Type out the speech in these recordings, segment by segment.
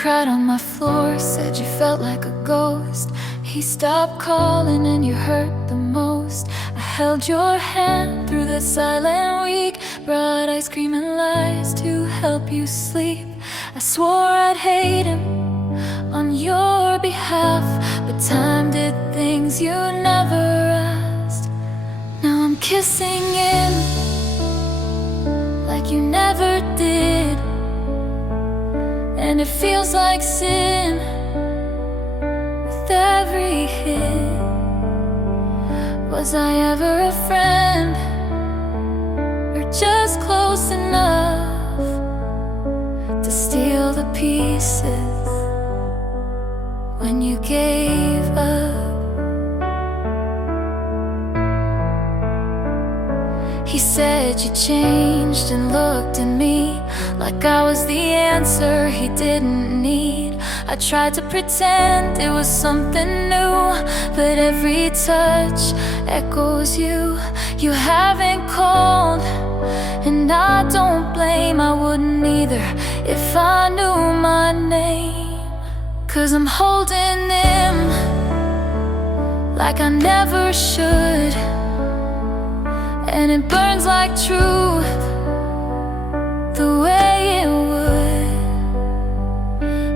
cried on my floor, said you felt like a ghost. He stopped calling and you hurt the most. I held your hand through the silent week, brought ice cream and lies to help you sleep. I swore I'd hate him on your behalf, but time did things you never asked. Now I'm kissing him like you never did, and it feels like sin with every hit. Was I ever a friend, or just close enough to steal the pieces when you gave up? He said you changed and looked at me like I was the answer he didn't need. I tried to pretend it was something new, but every touch echoes you. You haven't called, and I don't blame. I wouldn't either if I knew my name. 'Cause I'm holding him like I never should, and it burns like truth the way it would.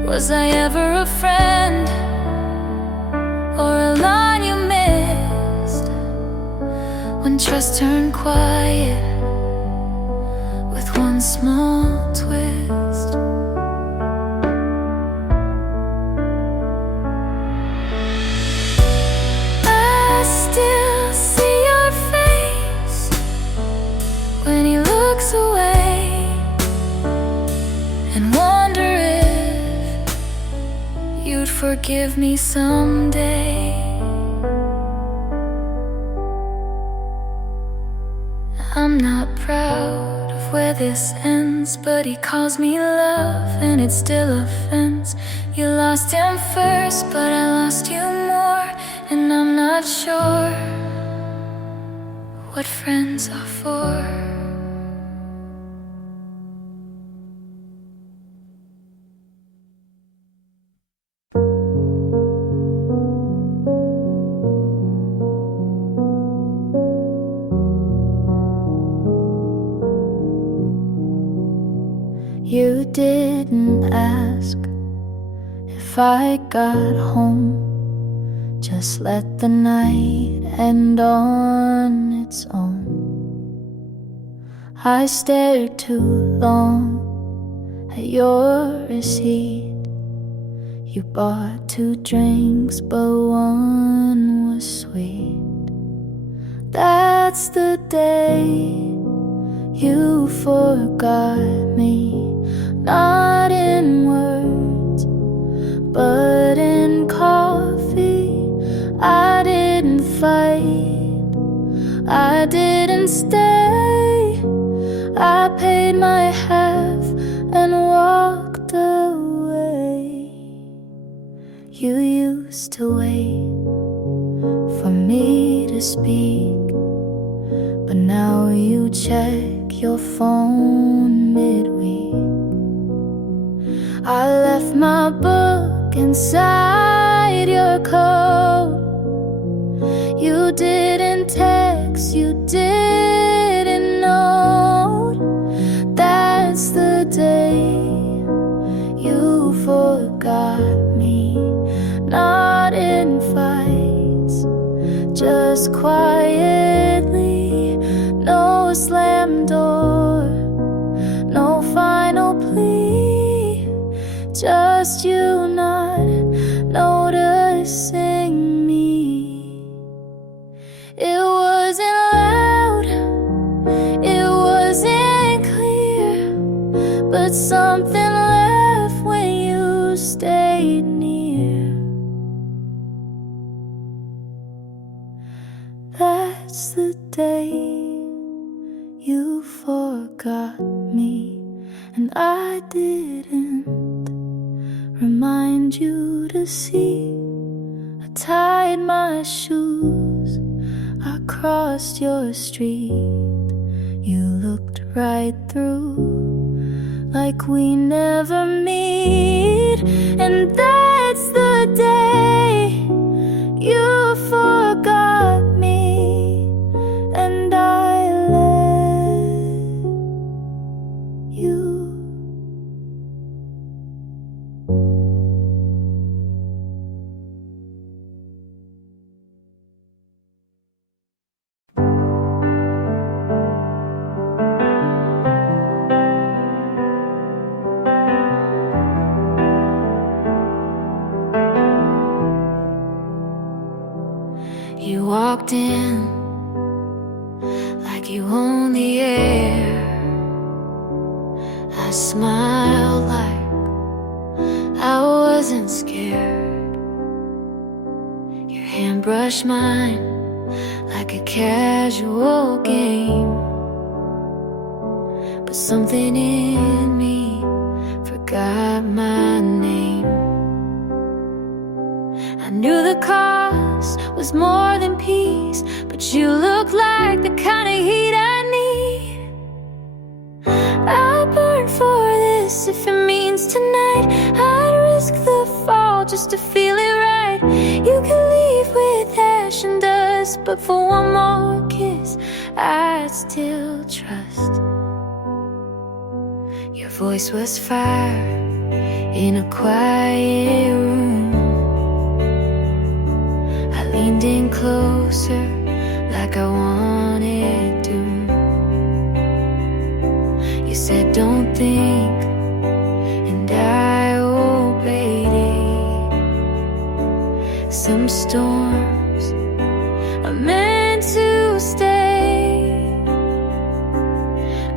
Was I ever a friend, or a line you missed when trust turned quiet with one small twist? I still see your face when he looks away, and wonder if you'd forgive me someday. I'm not proud of where this ends, but he calls me love, and it's still offense. You lost him first, but I lost you more, and I'm not sure what friends are for. You didn't ask if I got home, just let the night end on its own. I stared too long at your receipt. You bought 2 drinks, but one was sweet. That's the day you forgot me, not in words, but in coffee. I didn't fight, I didn't stay. I paid my half and walked away. You used to wait for me to speak, but now you check your phone midweek. I left my book inside your coat. You didn't text, you didn't note. That's the day you forgot me, not in fights, just quietly. No slam door, no final plea, just you not noticing me. It wasn't loud, it wasn't clear, but something left when you stayed near. That's the day you forgot me, and I didn't remind you to see. I tied my shoes, I crossed your street. You looked right through like we never meet. And that's the day you forgot me, and I let you. You walked in like you own the air. I smiled like I wasn't scared. Your hand brushed mine like a casual game, but something in me forgot my name. I knew the cost was more than peace, but you look like the kind of heat I need. I'll burn for this if it means tonight. I'd risk the fall just to feel it right. You can leave with ash and dust, but for one more kiss I'd still trust. Your voice was fire in a quiet room. Leaned in closer like I wanted to. You said don't think, and I obeyed it. Some storms are meant to stay.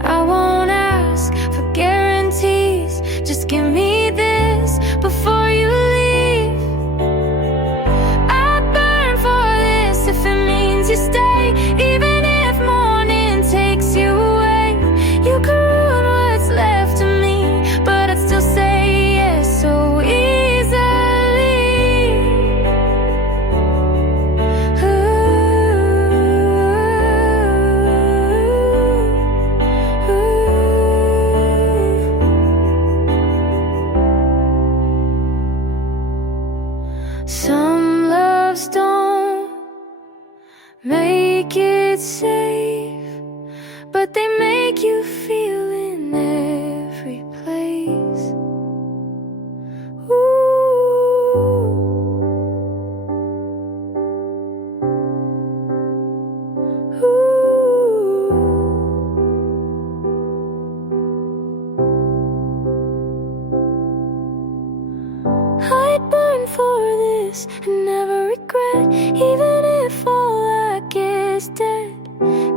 I won't ask for guarantees, just give me this before you leave. You stay, even if morning takes you away. You can ruin what's left of me, but I'd still say yes so easily. Some loves don't make it safe, but they make you feel in every place. Ooh. Ooh. I'd burn for this and never regret, even if all I guess dead.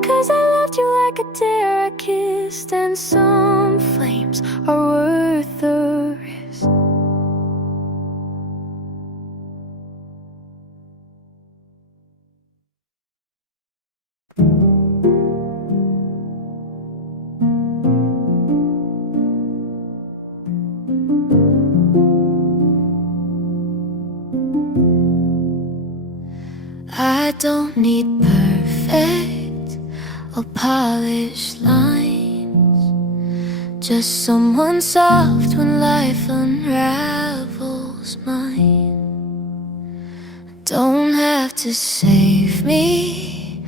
'Cause I loved you like a dare I kissed, and some flames are worth the risk. I don't need perfect or polished lines, just someone soft when life unravels mine. Don't have to save me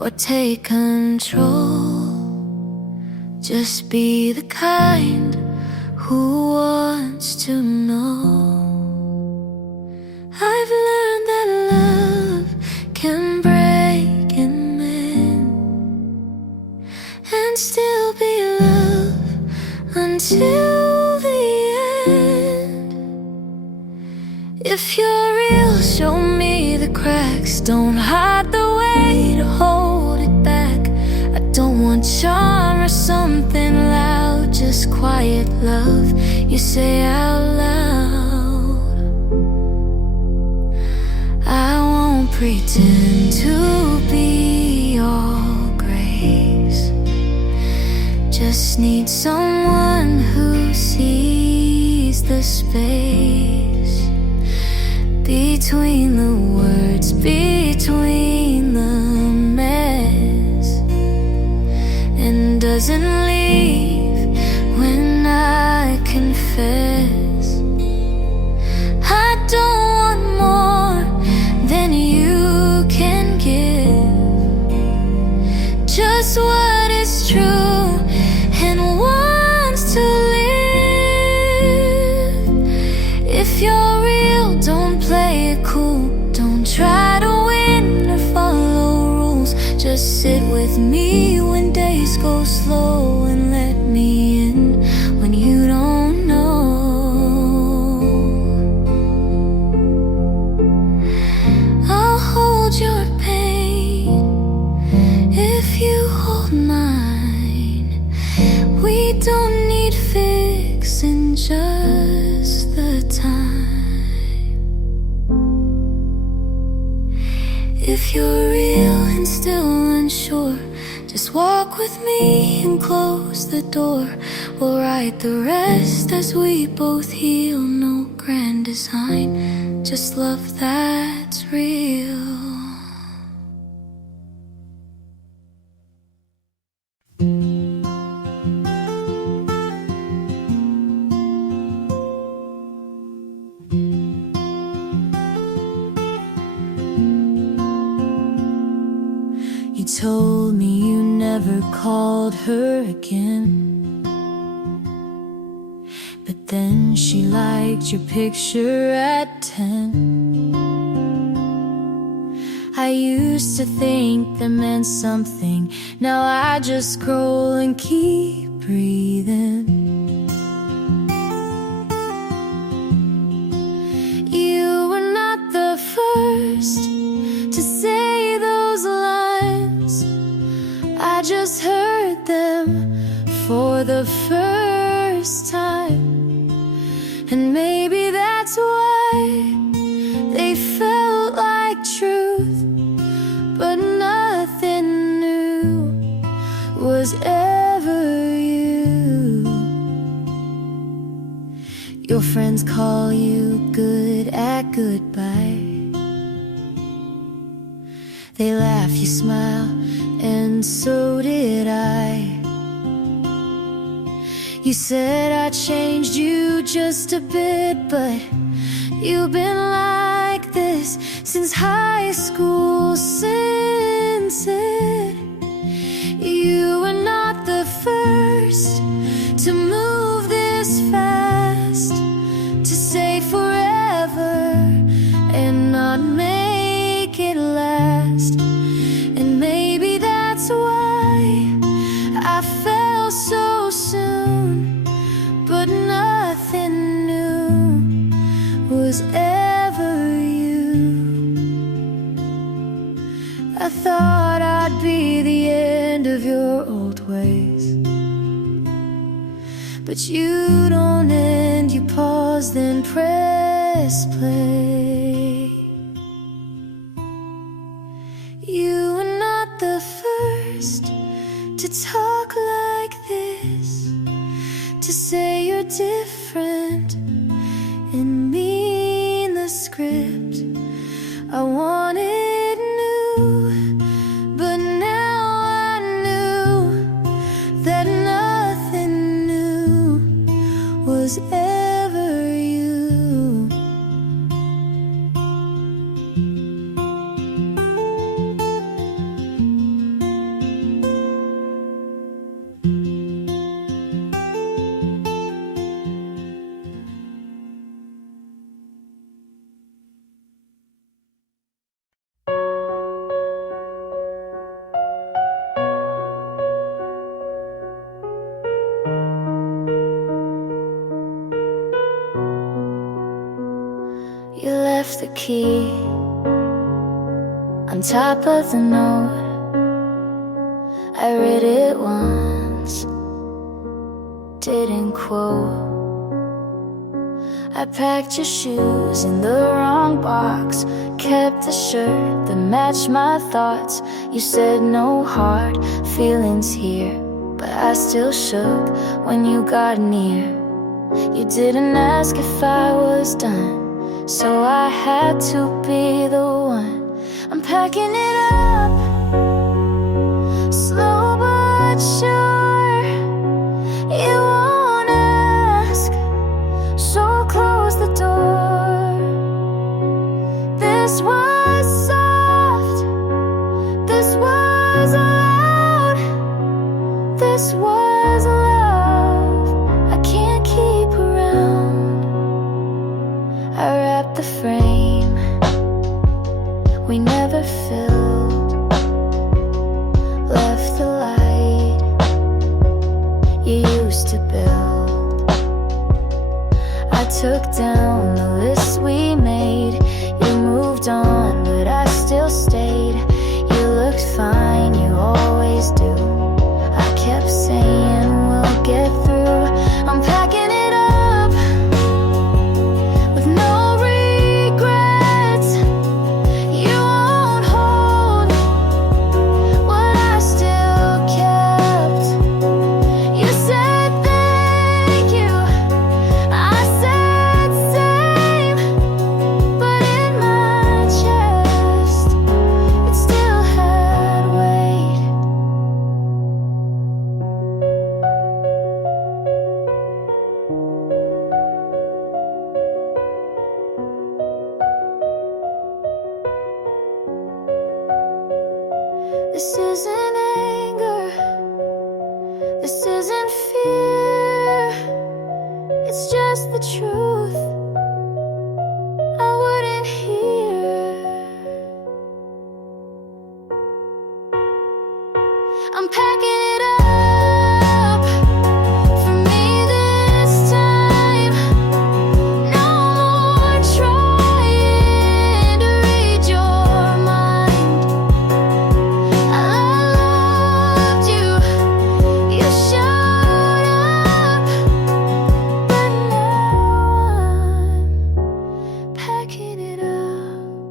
or take control, just be the kind who wants to know. I've learned that love can break and mend, and still be love until the end. If you're real, show me the cracks. Don't hide the way to hold it back. I don't want charm or something loud, just quiet love you say out loud. I won't pretend to be all grace, just need someone who sees the space between the words, between the mess, and doesn't leave when I if you're real and still unsure, just walk with me and close the door. We'll write the rest as we both heal. No grand design, just love that's real. You told me you never called her again, but then she liked your picture at 10. I used to think that meant something. Now I just scroll and keep breathing. You were not the first to say those lines. I just heard them for the first time, and maybe that's why they felt like truth. But nothing new was ever you. Your friends call you good at goodbye. They laugh, you smile, and so did I. You said I changed you just a bit, but you've been like this since high school. Since it, you were not the first to move this fast, to say forever and not make it last. And maybe that's why I fell so soon, but nothing new was ever you. I thought I'd be the end of your old ways, but you don't end, you pause, then press play. You were not the first to talk like this, to say you're different and mean the script. I wanted new, but now I knew that nothing new was ever you. You left the key on top of the note. I read it once, didn't quote. I packed your shoes in the wrong box, kept the shirt that matched my thoughts. You said no hard feelings here, but I still shook when you got near. You didn't ask if I was done, so I had to be the one. I'm packing it up, slow but sure. You won't ask, so close the door. This was soft, this was loud, this was love I can't keep around. I wrapped the frame we never filled, left the light you used to build. I took down the list we made. You moved on, but I still stayed. You looked fine, you always do. I kept saying we'll get through. I'm packing it up with no regrets. You won't hold This isn't anger, this isn't fear, it's just the truth I wouldn't hear. I'm packing it up for me this time. No more trying to read your mind. I loved you, you showed up, but now I'm packing it up.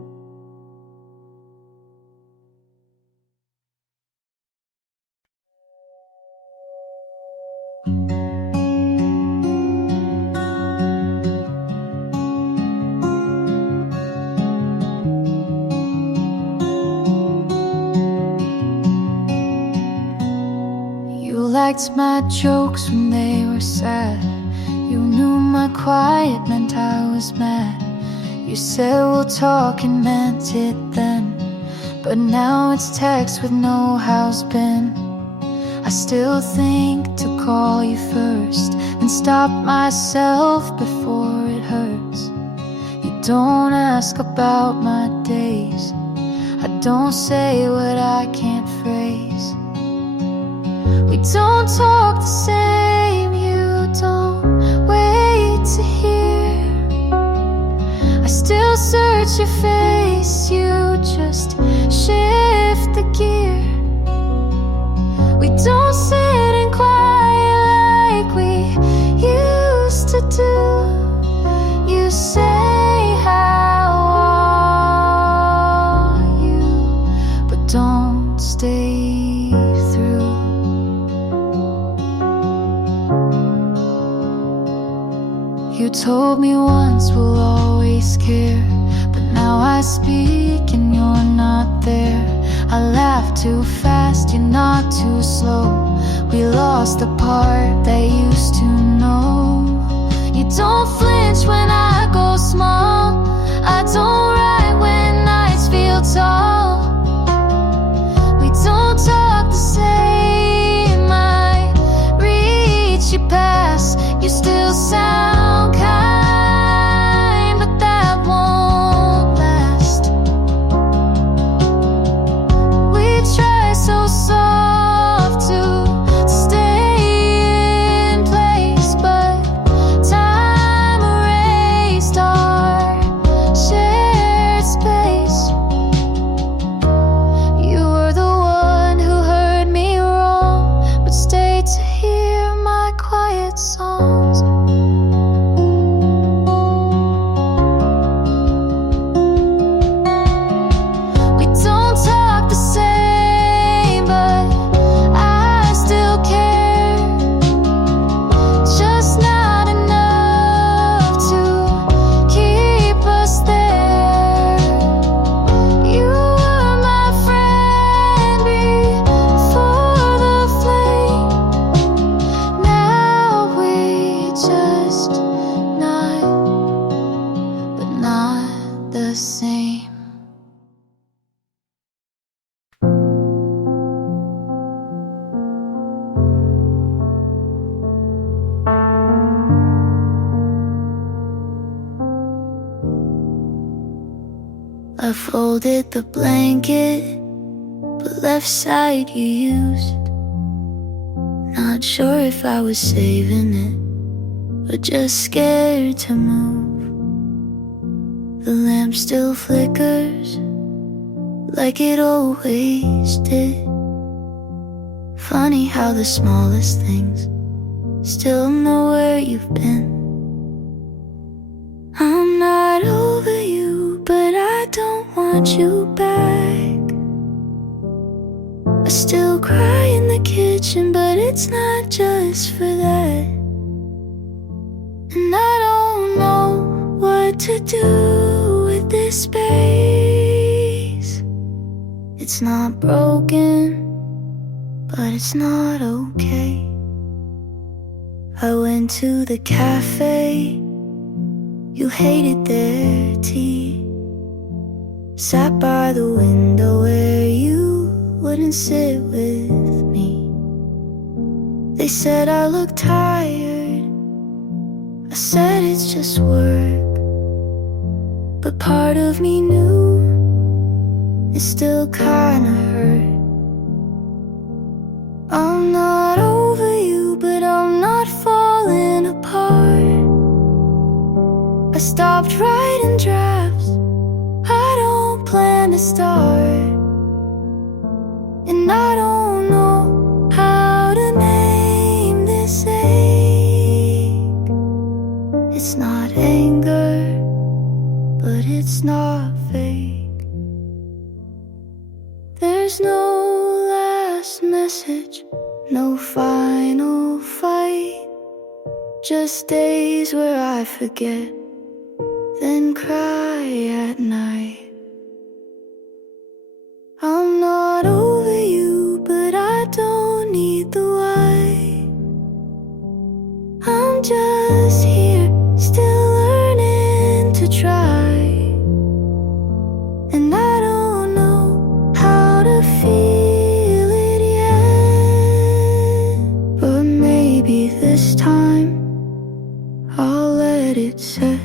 You liked my jokes when they were sad. You knew my quiet meant I was mad. You said we'll talk and meant it then, but now it's text with no how's been. I still think to call you first and stop myself before it hurts. You don't ask about my days, I don't say what I can't phrase. We don't talk the same, you don't wait to hear. I still search your face, you just shift the gear. We don't sit and quiet like we used to do. You say, how are you? But don't stay through. You told me once we'll always care, but now I speak and you're not there. I laugh too fast, you're not too slow. We lost the part that used to know. You don't flinch when I go small, I don't write when nights feel tall. We don't talk the same, I reach you past. You still sound kind, but that won't last. We try so soft to stay in place, but time erased our shared space. You were the one who heard me wrong, but stayed to hear my quiet songs. We don't talk the same, but I still care. Just not enough to keep us there. You were my friend before the flame. Now we just not, but not the same. I folded the blanket, but left side you used. Not sure if I was saving it, or just scared to move. The lamp still flickers, like it always did. Funny how the smallest things still know where you've been. I'm not over you, but I don't want you back. I still cry in the kitchen, but it's not just for that. And I don't know what to do with this space. It's not broken, but it's not okay. I went to the cafe, you hated their tea. Sat by the window where you would wouldn't sit with me. They said I looked tired. I said it's just work. But part of me knew it still kinda hurt. I'm not over you, but I'm not falling apart. I stopped writing drafts. I don't plan to start. And I don't know how to name this ache. It's not anger, but it's not fake. There's no last message, no final fight. Just days where I forget, then cry at night. I'm not over you, but I don't need the why. I'm just here, still learning to try. And I don't know how to feel it yet. But maybe this time I'll let it set.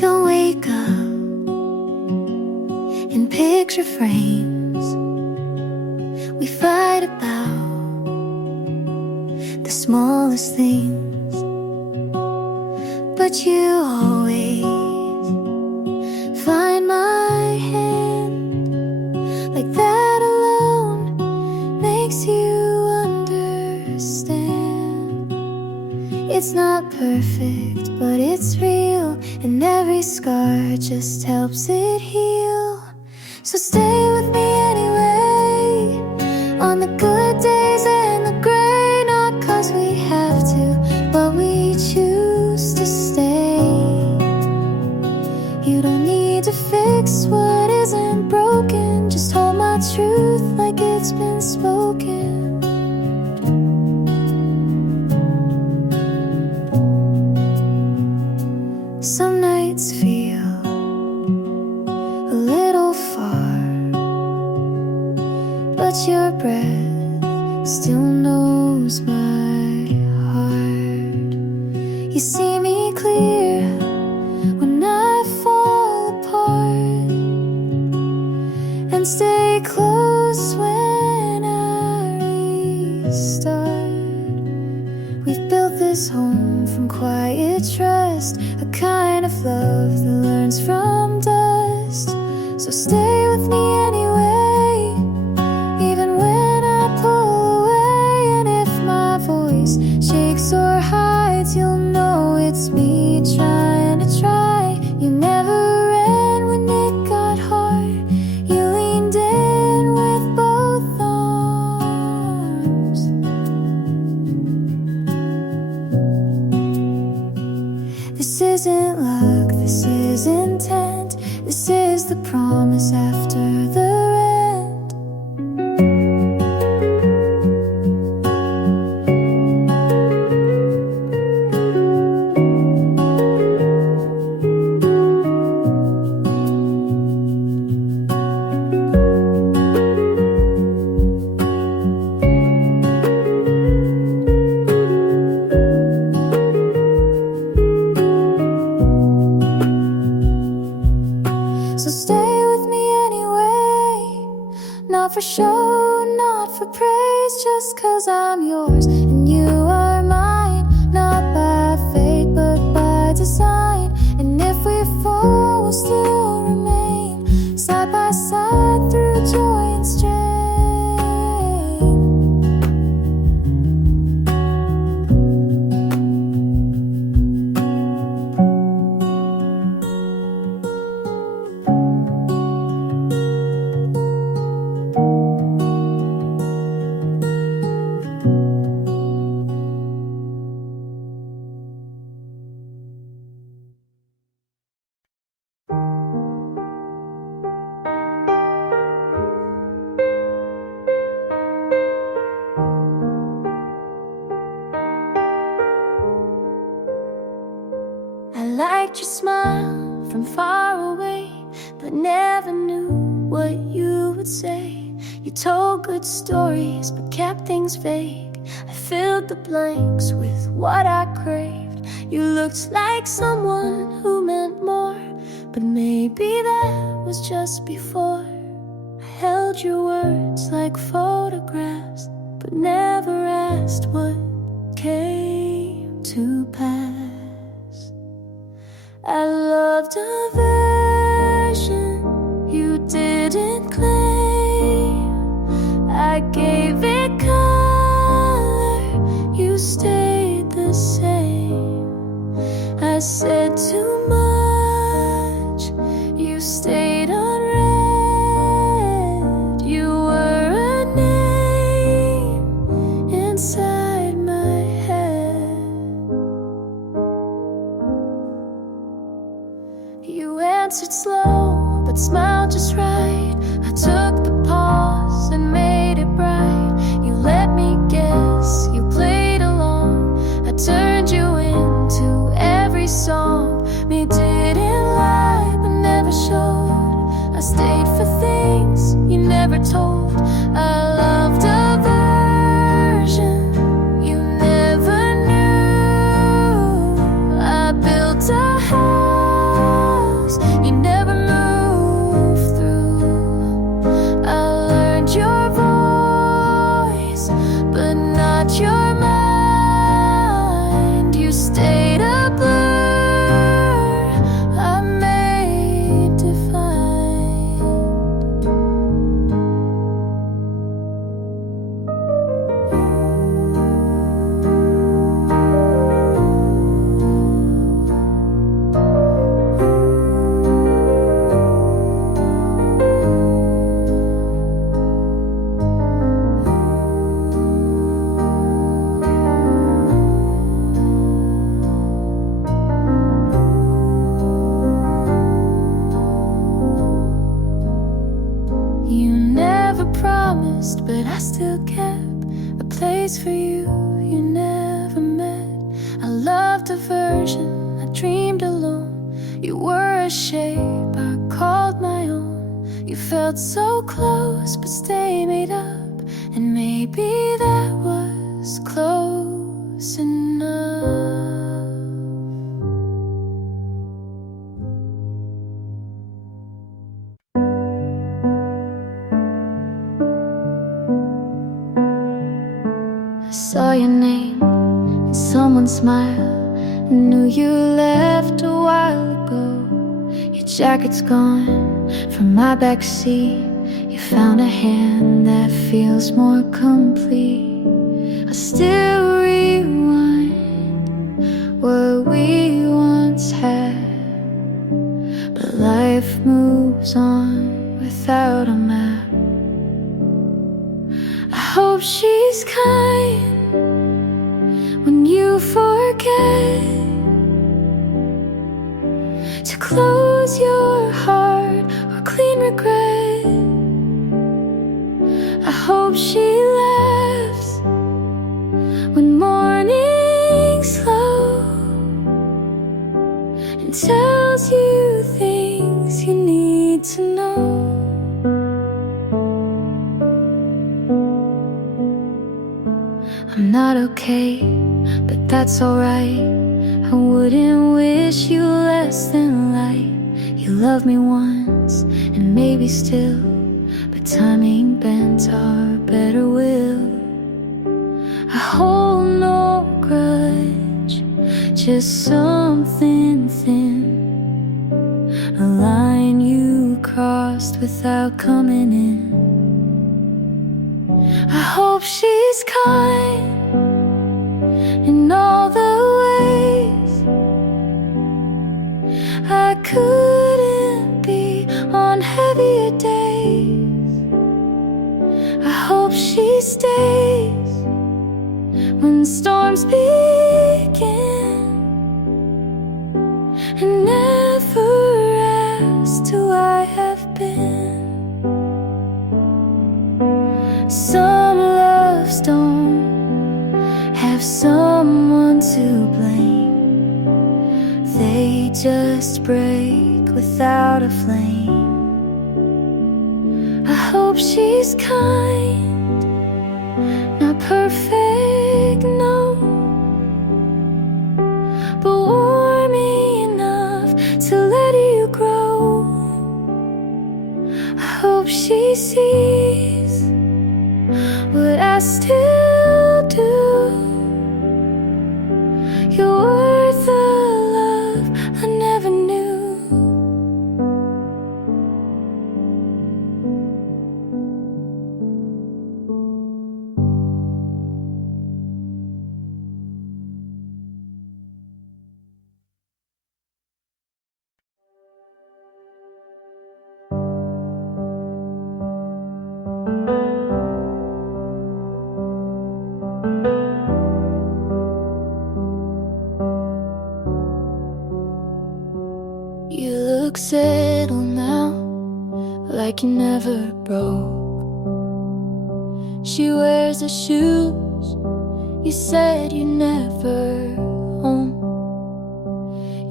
Don't wake up in picture frames. We fight about the smallest things, but you always find my hand. Like that alone makes you understand. It's not perfect, but it's real, and every scar just helps it heal. So stay with me anyway, on the good days and the gray. Not 'cause we have to, but we choose to stay. You don't need to fix what isn't broken. Just hold my truth like it's been spoken. Some nights feel a little far, but your breath still knows my heart. You see me clear when I fall apart, and stay close when I restart. We've built this home from quiet trust, a kind of love that learns from dust. So stay with me anyway, even when I pull away. And if my voice shakes or hides, you'll know it's me trying to try. You never ran when it got hard. You leaned in with both arms. This isn't luck, this is intent. This is the promise after the rent. So stay with me anyway. liked your smile from far away, but never knew what you would say. You told good stories, but kept things vague. I filled the blanks with what I craved. You looked like someone who meant more, but maybe that was just before. I held your words like photographs, but never asked what came to pass. I loved a version you didn't claim. I gave it color, you stayed the same. I said too much, you stayed unread. You were a name inside my head. You answered slow, but smiled just right. I took the pause and made it bright. You let me guess, you played along. I turned you into every song. Me didn't lie, but never showed. I stayed for things you never told. I loved a version you never knew. I built a house you never moved through. I learned your voice, but not your mind. You stayed a blur I made defined. You never promised, but I still kept a place for you you never met. I loved a version I dreamed alone. You were a shape I called my own. You felt so close, but stay made up, and maybe that was close enough. I saw your name in someone's smile. I knew you left a while ago. Your jacket's gone from my backseat. You found a hand that feels more complete. I still rewind what we once had, but life moves on without a map. I hope she's kind when you forget to close your heart or clean regret. I hope she laughs when morning's slow and tells you things you need to know. I'm not okay, but that's alright. I wouldn't wish you less than light. You loved me once, and maybe still, but timing bent our better will. I hold no grudge, just something thin, a line you crossed without coming in. I hope she's kind in all the ways I couldn't be on heavier days. I hope she stays when storms begin, and never asks who I have been. Some loves don't have someone to blame. They just break without a flame. I hope she's kind, not perfect, no, but warm enough to let you grow. I hope she sees what I still do. You're worth the love I never knew. You look settled now, like you never broke. She wears the shoes you said you never own.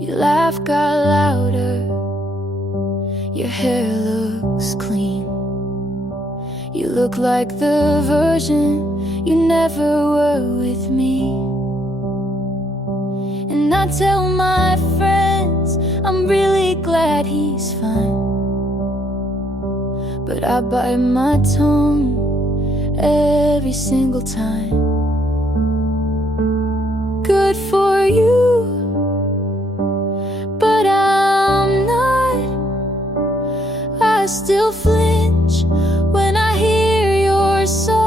Your laugh got louder, your hair looks clean. You look like the version you never were with me. And I tell my friends I'm really glad he's fine, but I bite my tongue every single time. Good for you, but I'm not. I still flinch when I hear your song.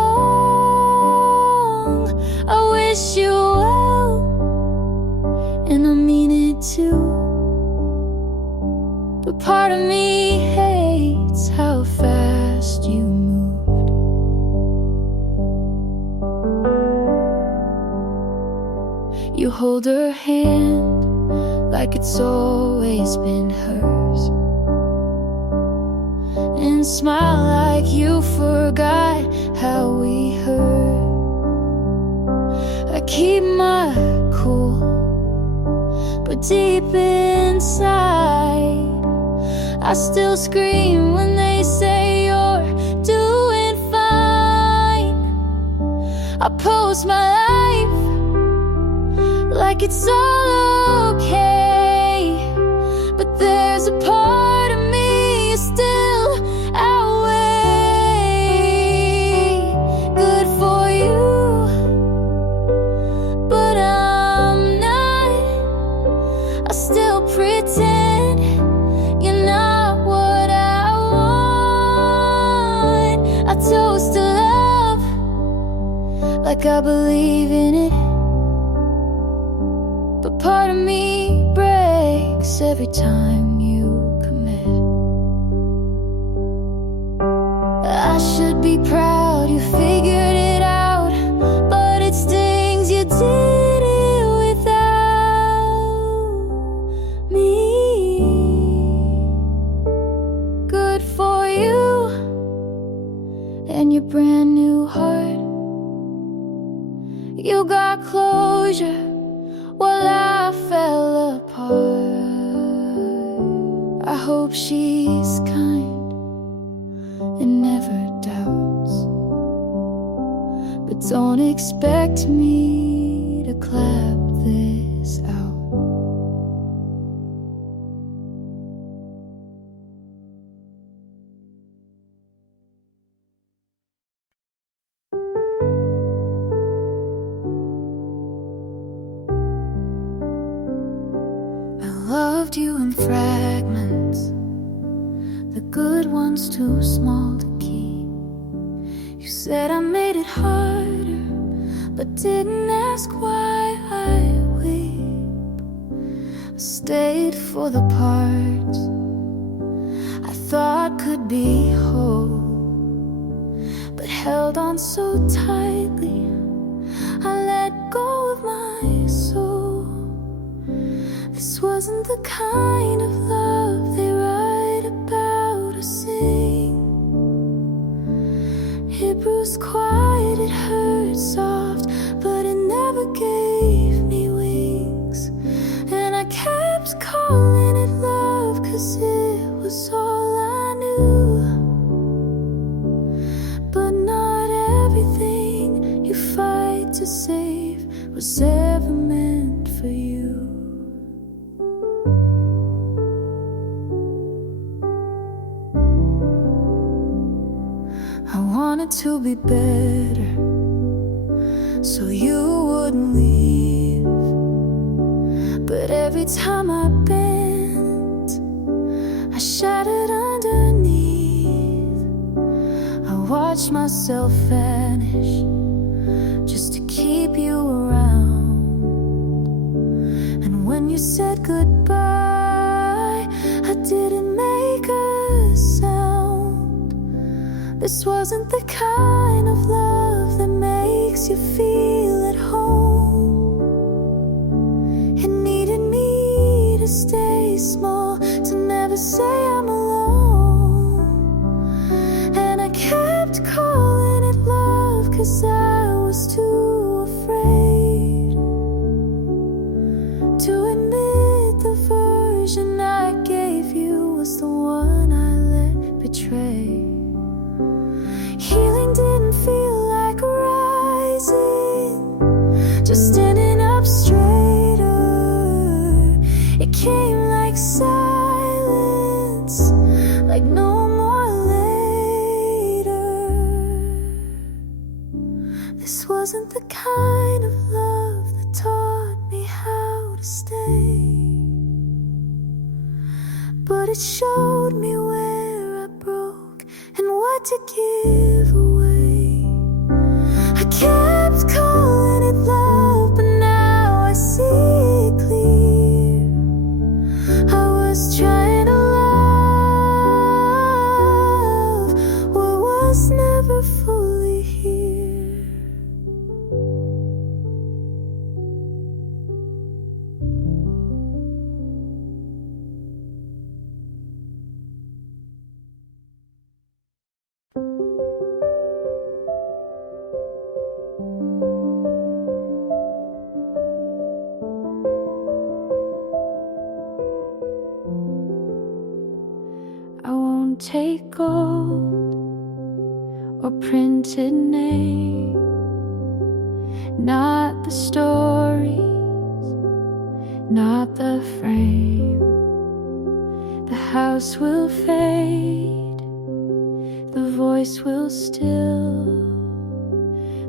I wish you well, and I mean it too. But part of me hates how fast you moved. You hold her hand like it's always been hers, and smile like you forgot how we hurt. I keep my cool, but deep inside I still scream when they say you're doing fine. I post my life like it's all okay, but there's a part of me still outweigh. Good for you, but I'm not. I still pretend you're not what I want. I toast to love like I believe in it, but part of me breaks every time you commit. I should be proud you figured it out, but it stings you did it without me. Good for you and your brand new heart. You got closure while I fell apart. I hope she's kind and never doubts, but don't expect me to clap this out. Loved you in fragments, the good ones too small to keep. You said I made it harder, but didn't ask why I weep. I stayed for the parts I thought could be whole, but held on so tightly I let go of my soul. This wasn't the kind of love they write about or sing. It bruised quiet, it hurt soft, but it never gave me wings. And I kept calling to be better, so you wouldn't leave. But every time I bent, I shattered underneath. I watched myself vanish just to keep you around. And when you said goodbye, I didn't make a sound. This wasn't the kind of love that makes you feel at home. It needed me to stay small, to never say I'm alone. And I kept calling it love, 'cause I was too afraid to admit the version I gave you was the one I let betray. Healing didn't feel like rising, just standing up straighter. It came like silence, like no more later. This wasn't the kind of love that taught me how to stay, but it showed me where I broke and what to give away. I kept calling it love, but now I see it clear. I was trying to love what was never fully here. I won't take gold or printed name, not the stories, not the frame. The house will fade, the voice will still,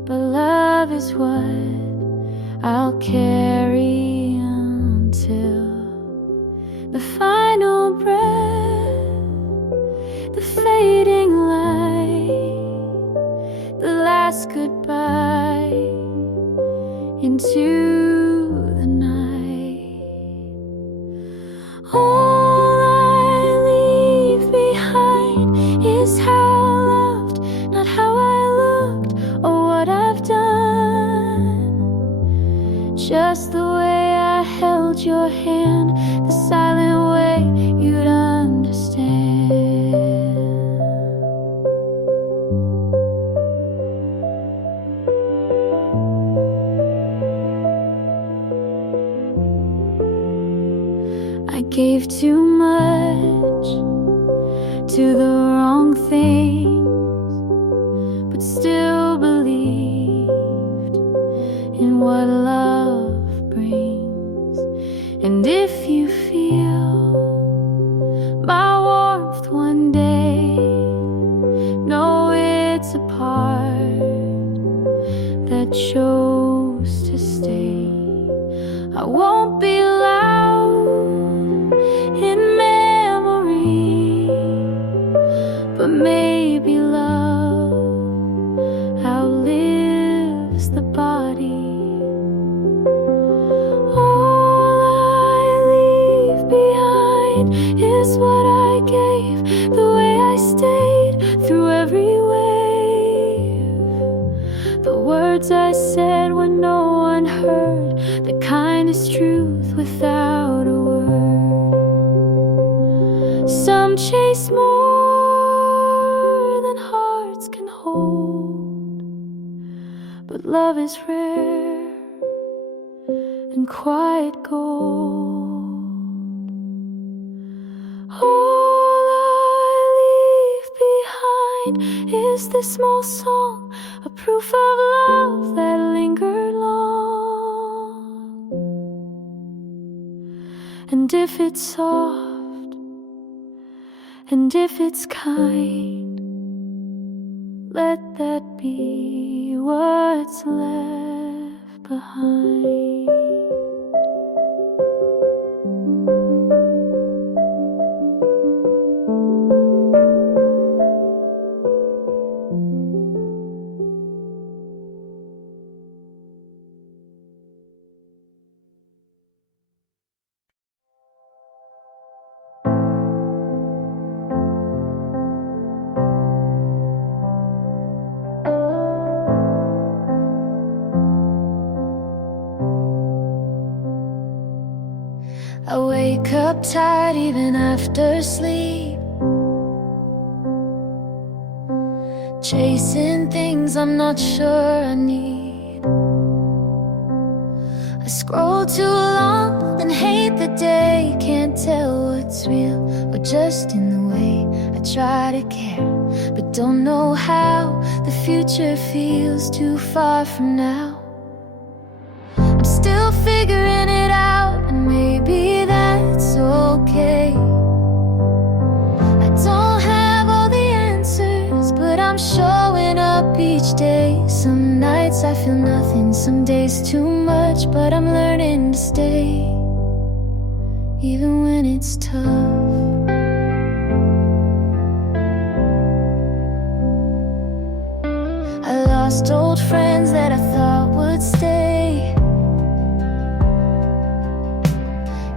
but love is what I'll carry until the final breath, the fading light, the last goodbye into the night. All I leave behind is how I loved, not how I looked or what I've done. Just the way I held your hand, the silent way you'd understand. I gave too much to the wrong things, but still believed in what love brings. And if you feel my warmth one day, know it's a part that chose to stay. I won't be loud in memory, but maybe love outlives the body. All I leave behind is what I gave, the way I stayed through every wave, the words I said when no one heard, the kindest truth without a word. Some chase more than hearts can hold, but love is rare and quiet gold. All I leave behind is this small song, a proof of love that lingered long. And if it's soft, and if it's kind, let that be be what's left behind. I wake up tired even after sleep, chasing things I'm not sure I need. I scroll too long and hate the day, can't tell what's real or just in the way I try to care, but don't know how. The future feels too far from now. I'm still figuring it out, and maybe that's okay. I don't have all the answers, but I'm showing up each day. Some nights I feel nothing, some days too much, but I'm learning to stay, even when it's tough. I lost old friends that I thought would stay,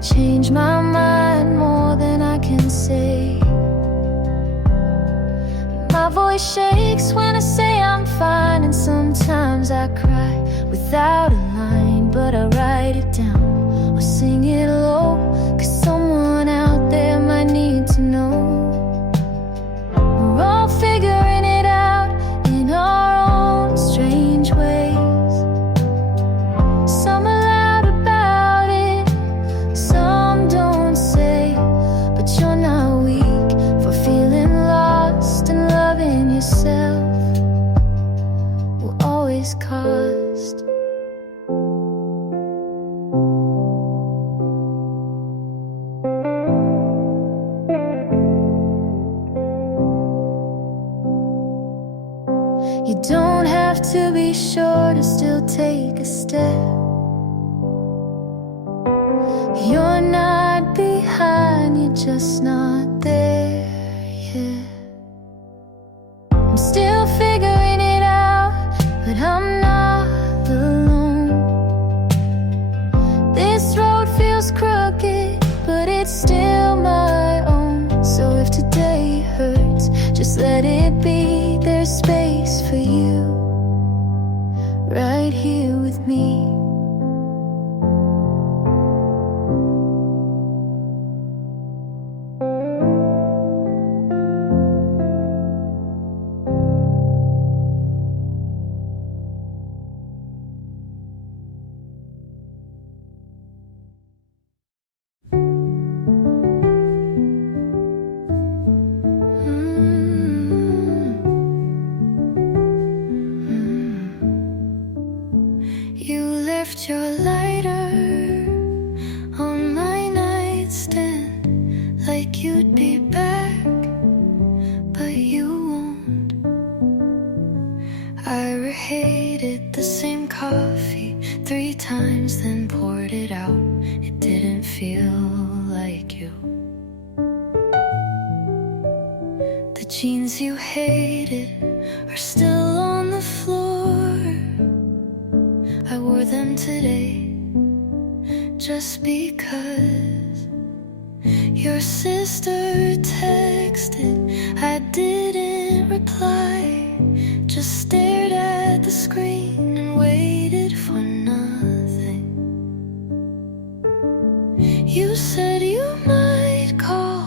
change my mind more than I can say. My voice shakes when I say I'm fine, and sometimes I cry without a line, but I write it down or sing it low, 'cause someone out there might need to know. We're all figuring it out in our own strange ways. Some are loud about it, some don't say, but you're not weak for feeling lost, and loving yourself will always cost. You don't have to be sure to still take a step. You're not behind, you're just not there yet. I'm still figuring it out, but I'm not alone. This road feels crooked, but it's still my own. So if today hurts, just let it be. There's space for you right here with me. You left your lighter on my nightstand, like you'd be back, but you won't. I reheated the same coffee 3 times, then poured it out. It didn't feel like you. The jeans you hated are still on the floor. I wore them today just because your sister texted. I didn't reply, just stared at the screen and waited for nothing. You said you might call,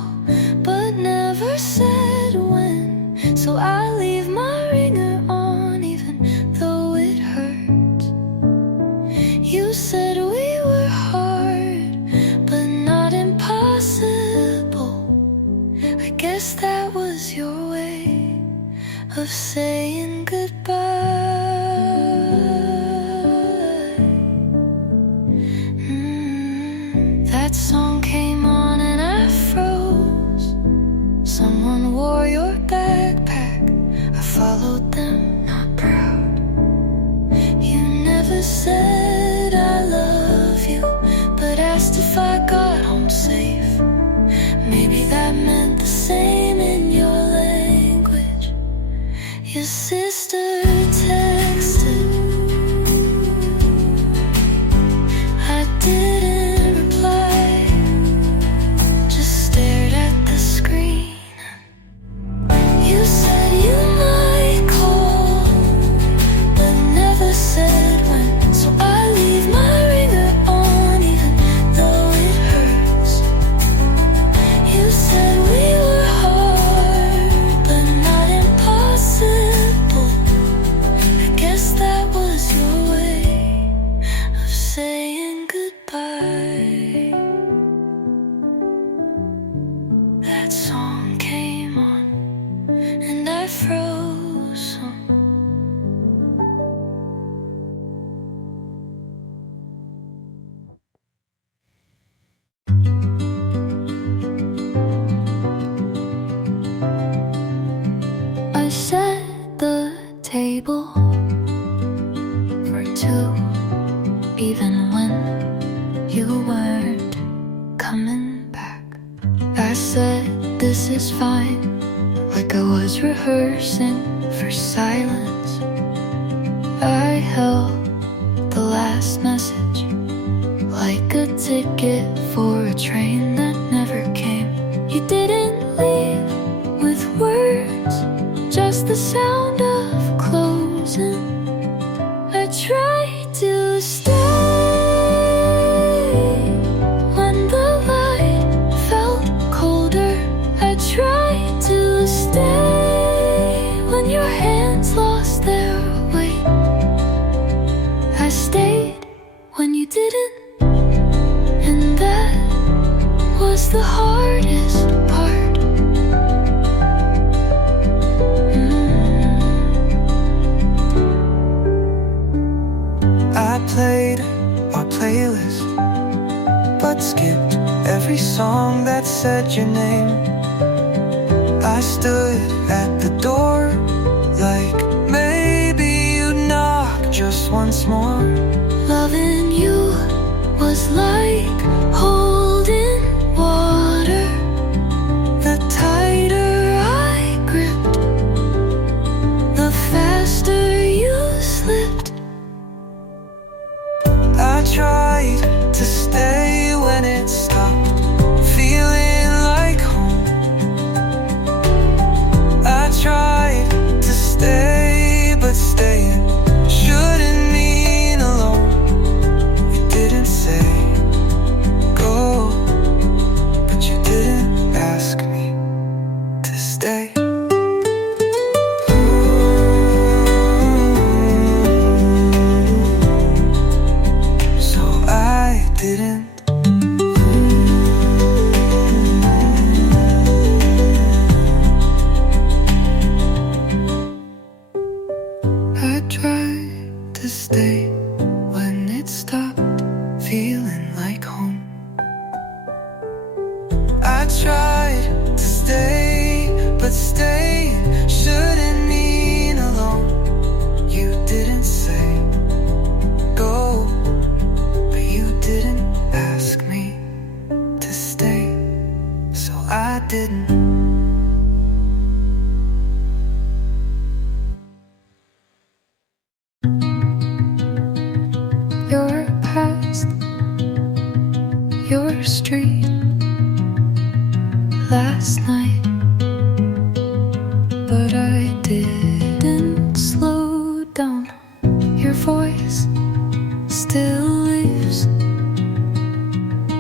but never said when, so I leave my ringer on even though it hurts. You said we were hard, but not impossible. I guess that was your way of saying goodbye. That song came on and I froze. Someone wore your backpack, I followed them, not proud. said I love you, but asked if I got home safe. Maybe that meant the same in your language. Your sister texted. I didn't reply, just stared at the screen. You said you might call, but never said when. So I leave my ringer on even though it hurts. You said we were hard, but not impossible. I guess that was your way of saying goodbye. That song came on and I froze some. I set the table for two, even when you weren't coming back. I said this is fine, like I was rehearsing for silence. I held the last message like a ticket for a train that never came. You didn't leave with words, just the sound of closing. I tried to stay when the light felt colder. I tried to stay when your hands lost their weight. I stayed when you didn't, and that was the hardest part. I played our playlist, but skipped every song that said your name. I stood at the door, like maybe you'd knock just once more. Loving you was like holding water. The tighter I gripped, The faster you slipped. I tried to stay when it stopped feeling like home. I tried to stay, but staying shouldn't mean alone. You didn't say go, but you didn't ask me to stay. So I didn't. I tried to stay when it stopped feeling like home. I tried to stay, but staying shouldn't mean alone. You didn't say go, but you didn't ask me to stay, so I didn't. Your past, your street, last night. But I didn't slow down. Your voice still lives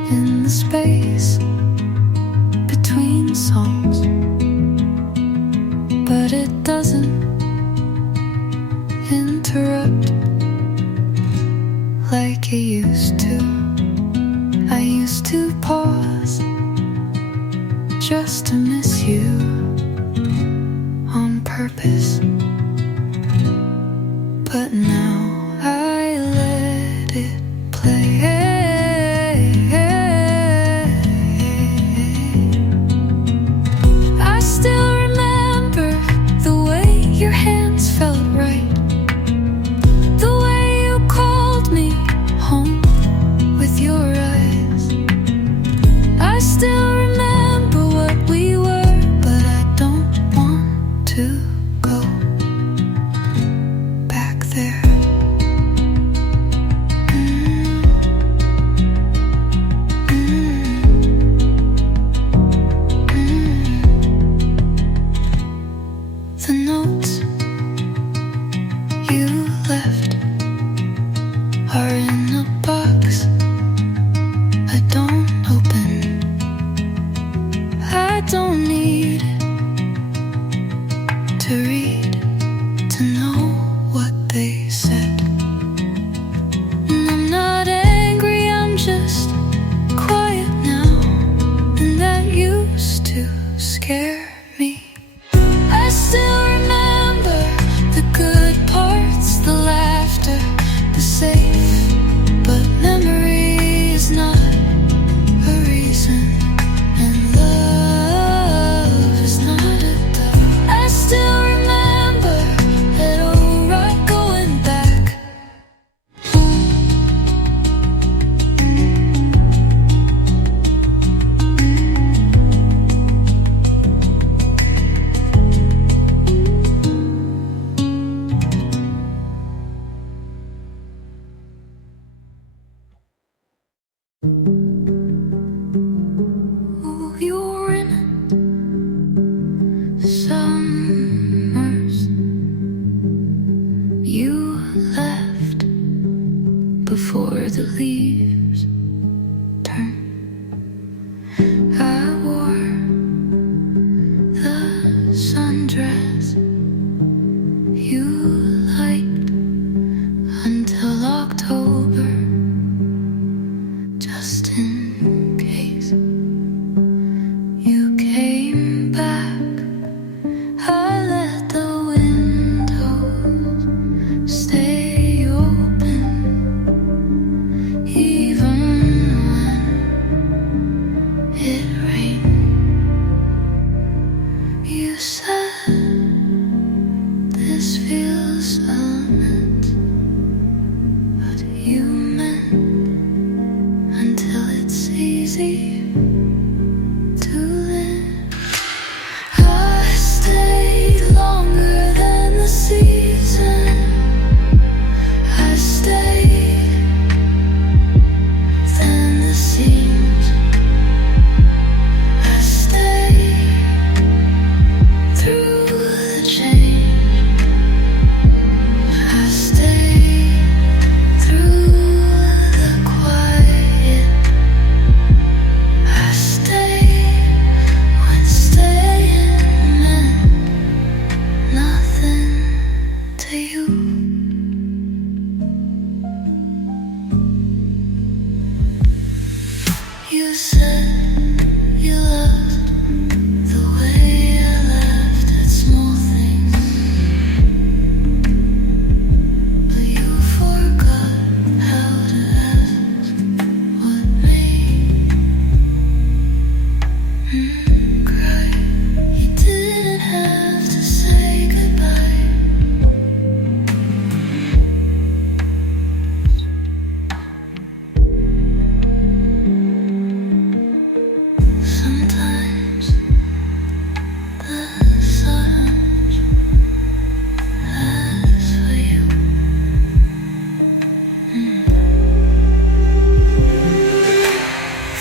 in the space between songs, but it doesn't interrupt like it used to. I used to pause just to miss you on purpose, but now I let it play. I still remember the way your hands felt right, the way you called me easy to live. I stayed longer than the season. I stayed than the seams. I stayed through the change. I stayed through the quiet. I stayed when staying meant nothing to you. You said you loved the way I laughed at small things, but you forgot how to ask what made me cry. You didn't have to say goodbye. Sometimes the silence asks for you.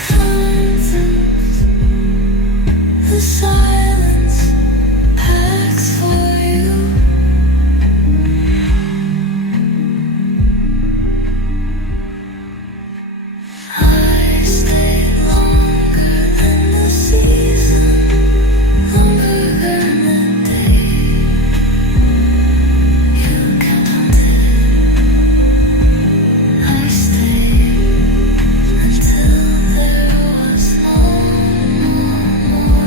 Sometimes the silence asks for you. I stayed longer than the season, longer than the day you counted. I stayed until there was no more.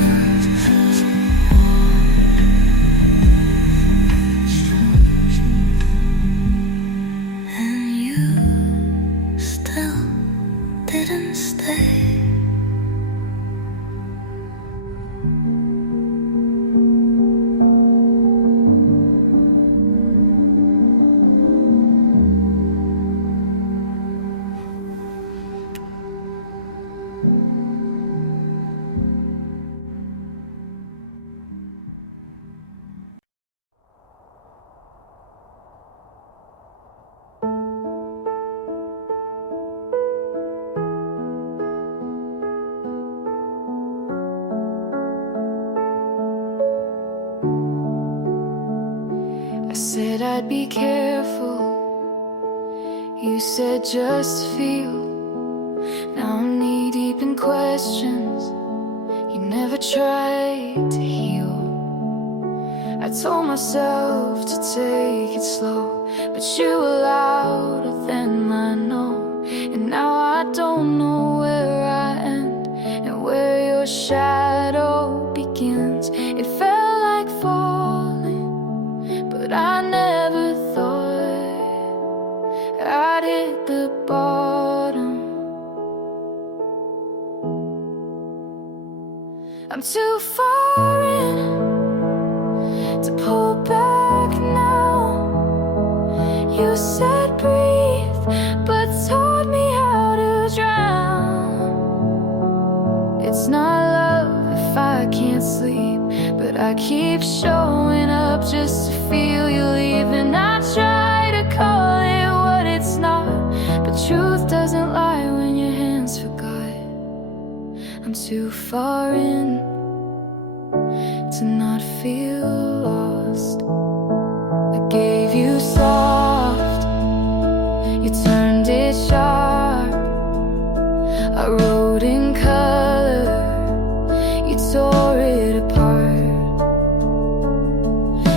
And you still didn't stay. I said I'd be careful. You said just feel. Now I'm knee deep in questions. You never tried to heal. I told myself to take it slow, but you were louder than I know. And now I don't know where I end and where your shadow begins. It felt like falling, but I never thought I'd hit the bottom. I'm too far in to pull back now. You said breathe, but taught me how to drown. It's not love if I can't sleep, but I keep showing up just to feel you leave. And I try to call it what it's not, but truth doesn't lie when your hands forgot. I'm too far in to not feel lost. I gave you soft, you turned it sharp. I wrote in color, you tore it apart.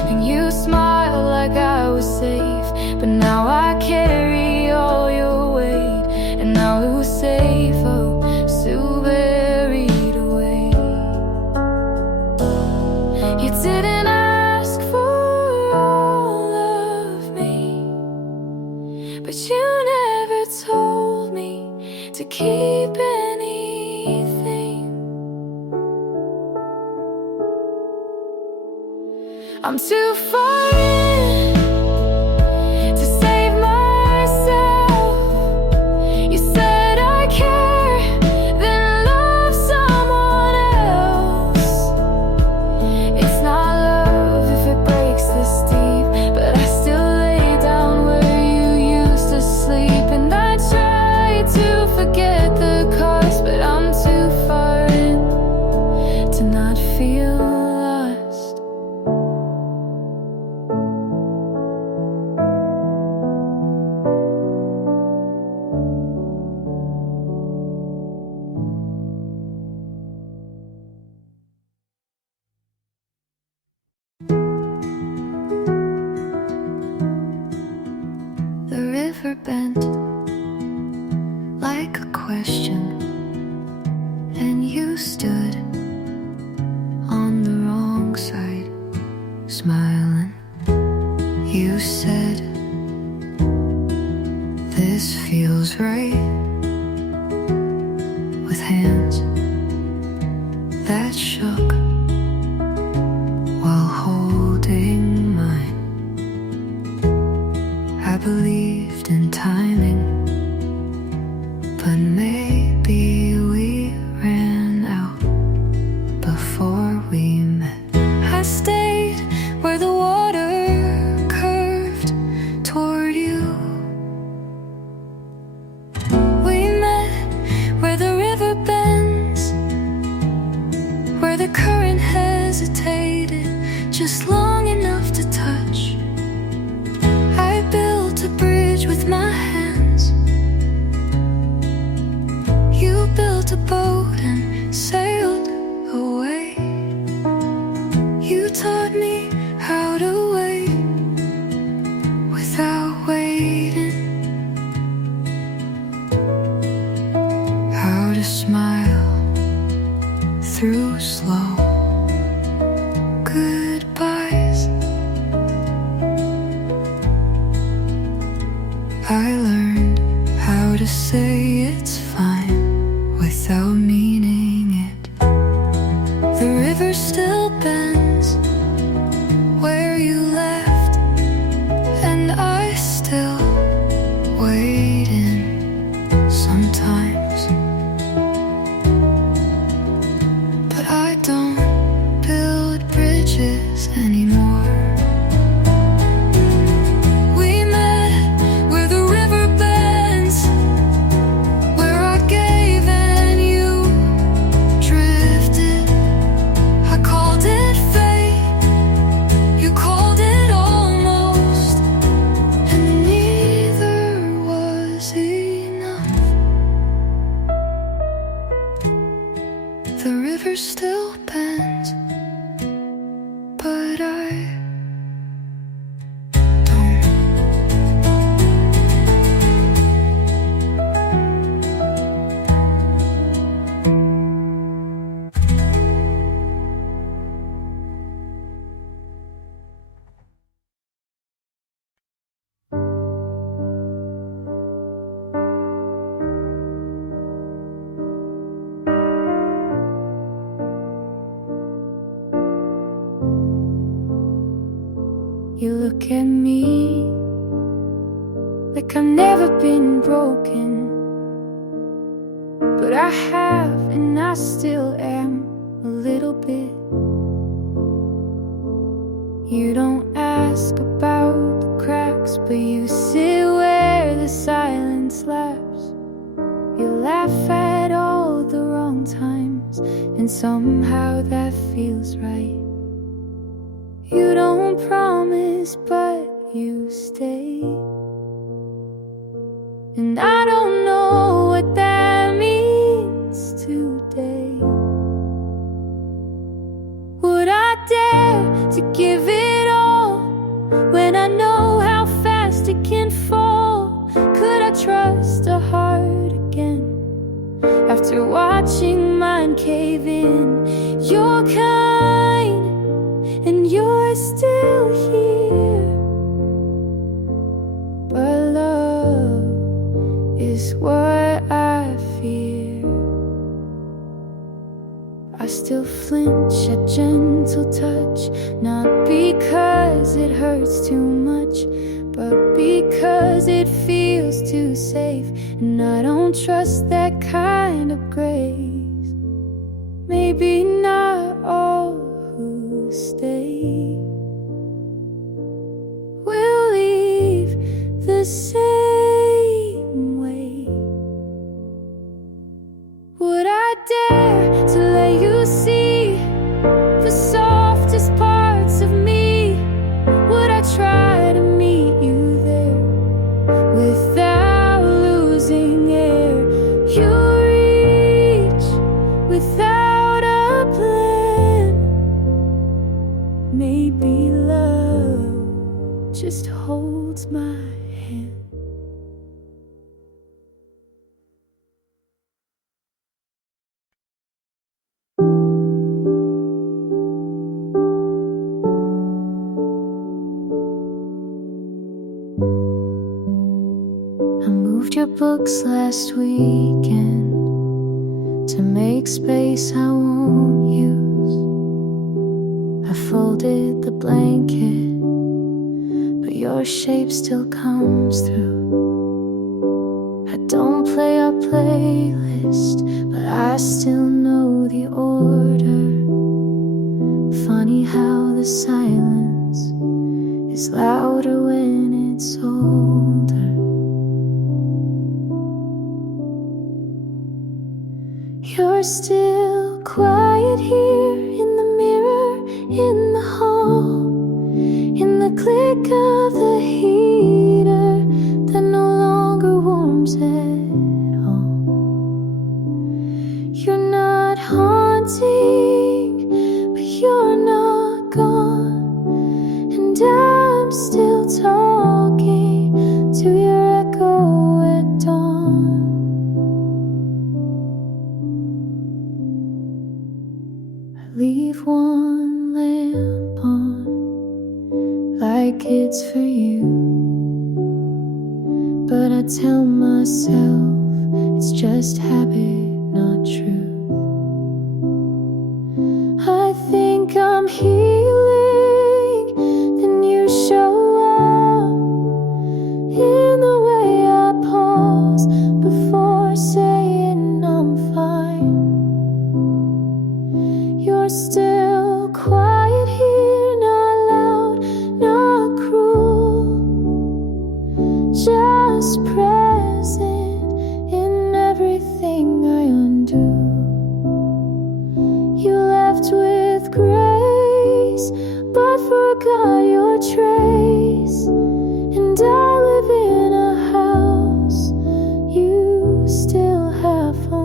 And you smiled like I was safe, but now I carry all your weight. And now who's safe, oh, still buried away. You didn't ask for all of me, but you never told me to keep anything. I'm too far in to save myself. You said I care, then you stood on the wrong side, smiling. You said, this feels right, with hands that shook while holding mine. I believed in timing, but maybe we ran out before we met. I stayed where the water curved toward you. We met where the river bends, where the current hesitated just long enough to touch. I built a bridge with my hands. You built a boat and sailed away. You taught me how to wait without waiting, how to smile through slow goodbyes. I learned how to say it's fine without meaning it. The river still bends where you left, and I still wait in sometimes. But I don't build bridges anymore. We met where the river bends, where I gave and you drifted. I called it fate, you called it almost, and neither was enough. The river still bends, but I don't. You look at me like I've never been broken, but I have, and I still am a little bit. You don't ask about the cracks, but you sit where the silence laughs. You laugh at all the wrong times, and somehow that feels right. You don't promise, but you stay. And I don't know what that means today. Would I dare to give it all when I know how fast it can fall? Could I trust a heart again after watching mine cave in? You're kind, and you're still here, but love is what I fear. I still flinch at gentle touch, not because it hurts too much, but because it feels too safe. And I don't trust that kind of grace. Maybe not all who stay will leave the same way. Would I dare to let you see the softest parts of me? Would I try to meet you there without losing air? You reach without a plan. Maybe love just holds my hand. your books last weekend to make space I won't use. I folded the blanket, but your shape still comes through. I don't play our playlist, but I still know the order. Funny how the silence is louder when it's older. You're still quiet here in the mirror, in the hall, in the click of the heater that no longer warms at all. You're not haunting, but you're not gone, and I'm still talking to your echo at dawn. I leave one lamp on like it's for you, but I tell myself it's just habit, not truth. I think I'm healing, then you show up in the way I pause before saying I'm fine. You're still quiet here, not loud, not cruel, just present in everything I undo. You left with grace, but forgot your trace, and I live in a house you still have home.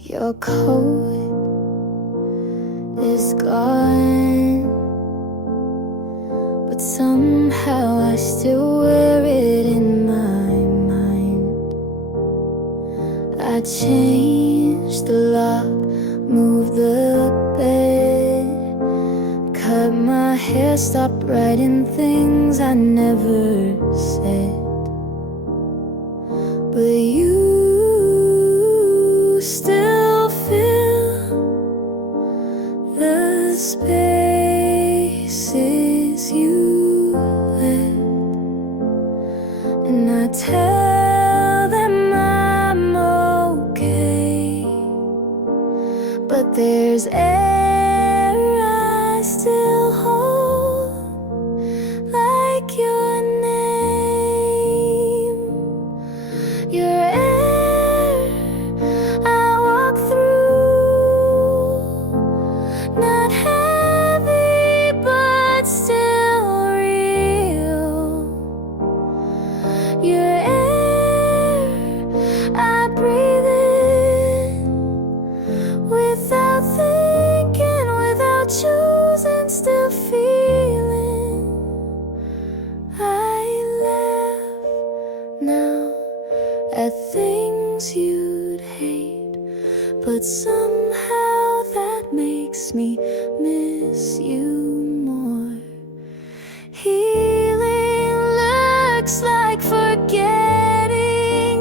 Your coat is gone, but somehow I still wear it in my mind. I changed the lock, moved the bed, cut my hair, stopped writing things I never said. But you still fill the spaces you left, and I tell them I'm okay, but there's air I still hold, like your name, your air I walk through, not heavy but still real. Your air I breathe in, without thinking, without choosing, still feeling. I laugh now at things you'd hate, but somehow that makes me miss you more. Healing looks like forgetting,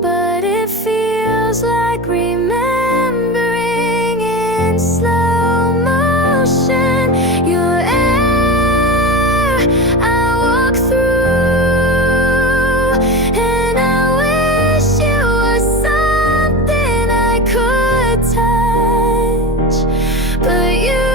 but it feels like remembering in slow motion. Your air I walk through, and I wish you were something I could touch, but you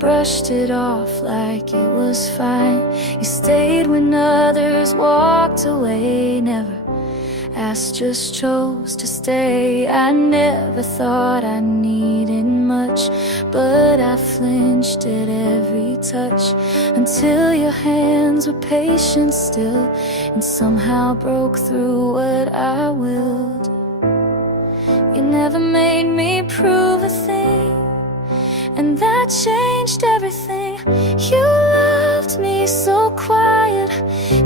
brushed it off like it was fine. You stayed when others walked away, never asked, just chose to stay. I never thought I needed much, but I flinched at every touch, until your hands were patient still, and somehow broke through what I willed. You never made me prove a thing, and that changed everything. You loved me so quiet,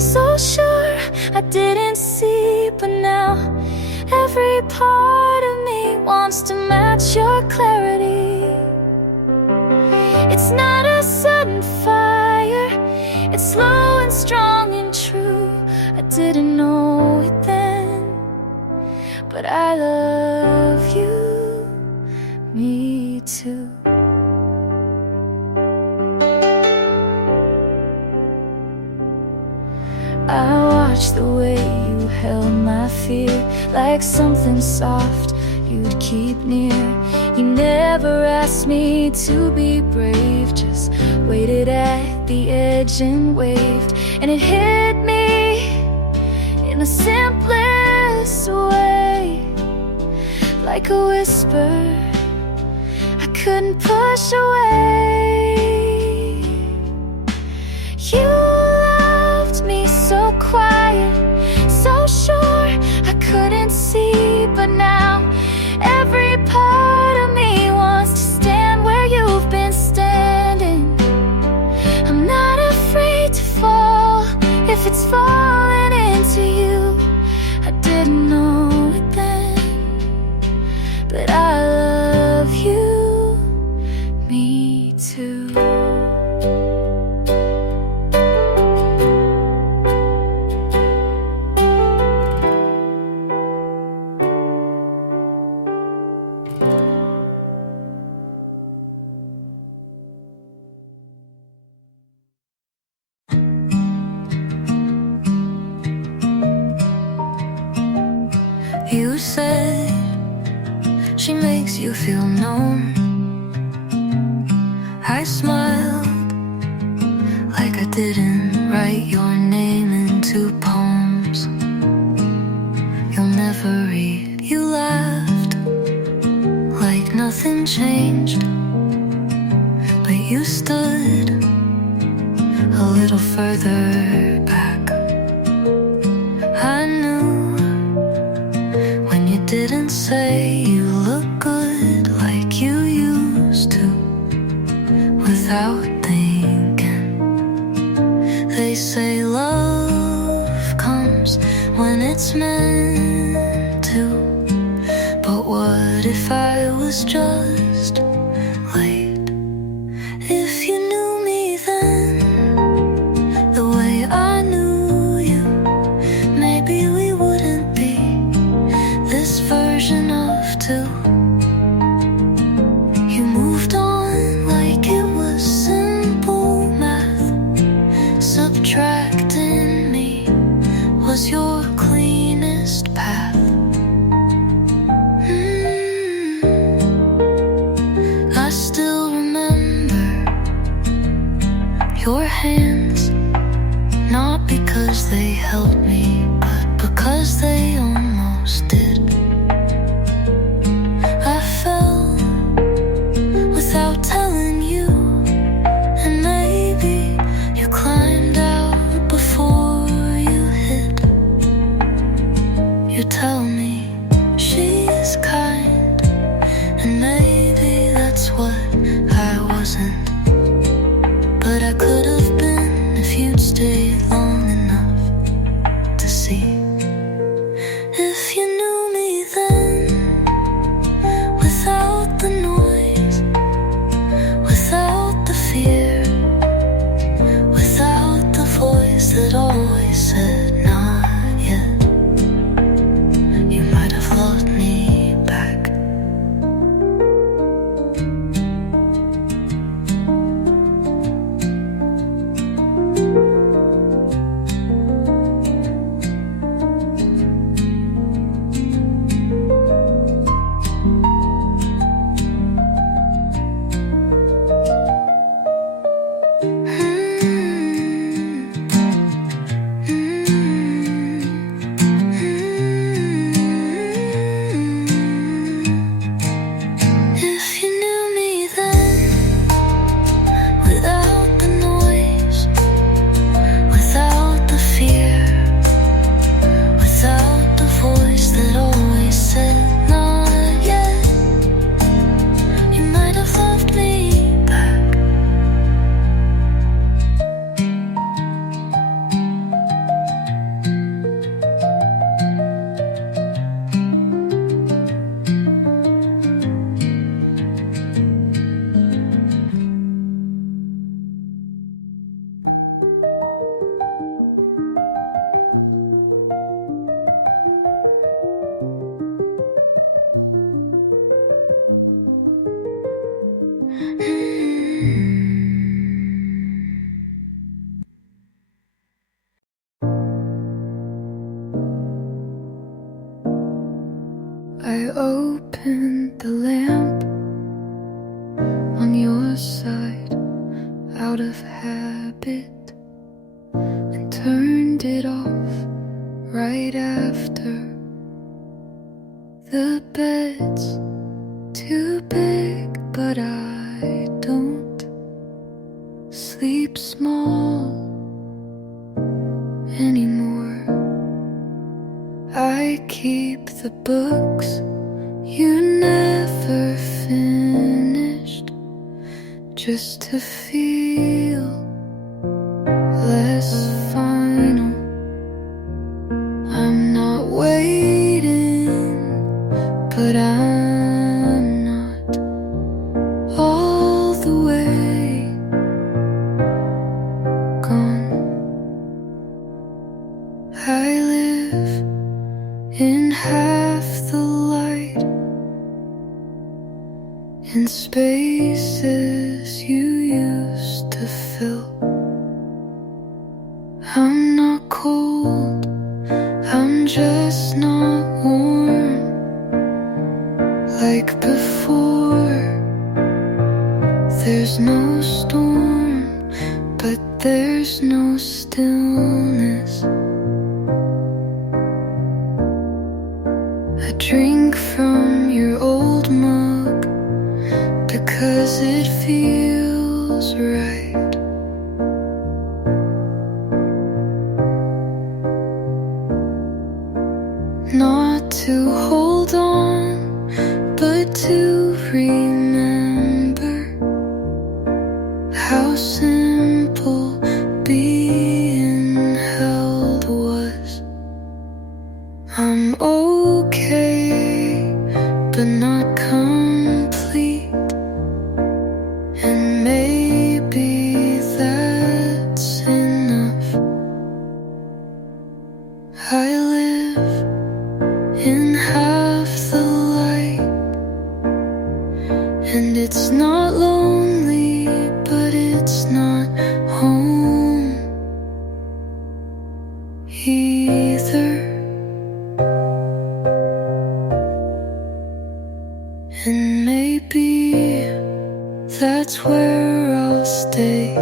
so sure I didn't see, but now every part of me wants to match your clarity. It's not a sudden fire, it's slow and strong and true. I didn't know it then, but I love you, me too. I watched the way you held my fear, like something soft you'd keep near. You never asked me to be brave, just waited at the edge and waved. And it hit me in the simplest way, like a whisper I couldn't push away. You loved me so quiet, so sure I couldn't see, but now every part of me wants to stand where you've been standing. I'm not afraid to fall if it's falling into you. I didn't know it then, but I love you, me too. You said she makes you feel known. I smiled like I didn't write your name into poems you'll never read. You laughed like nothing changed, but you stood a little further back. I knew when you didn't say you look good like you used to, without thinking. They say love comes when it's meant to, but what if I was just late? If you knew me then, the way I knew you, maybe we wouldn't be this version of two. You moved on like it was simple math. Subtracting me was your cleanest path. I still remember your hands, not because they held me, but because they almost did. I fell without telling you, and maybe you climbed out before you hid. You tell me she's kind, and maybe that's what I wasn't, but I could have been if you'd stayed long enough to see. If you knew me then, without the noise, without the fear, without the voice that always said not yet, you might have loved me back. I opened the lamp on your side out of habit and turned it off right after. The bed's too big, but I don't sleep small anymore. I keep the books you never finished just to feel less final. I'm not waiting, but I'm not all the way gone. I live in half the light, in spaces you used to fill. I'm not cold, I'm just not warm like before. There's no storm, but there's no stillness. I drink from your old mug because it feels right. Not to hold on, but to remember how simple being held was. I'm okay, but not complete, and maybe that's enough. I live in half the light, and it's not lonely, but it's not home either. And maybe that's where I'll stay.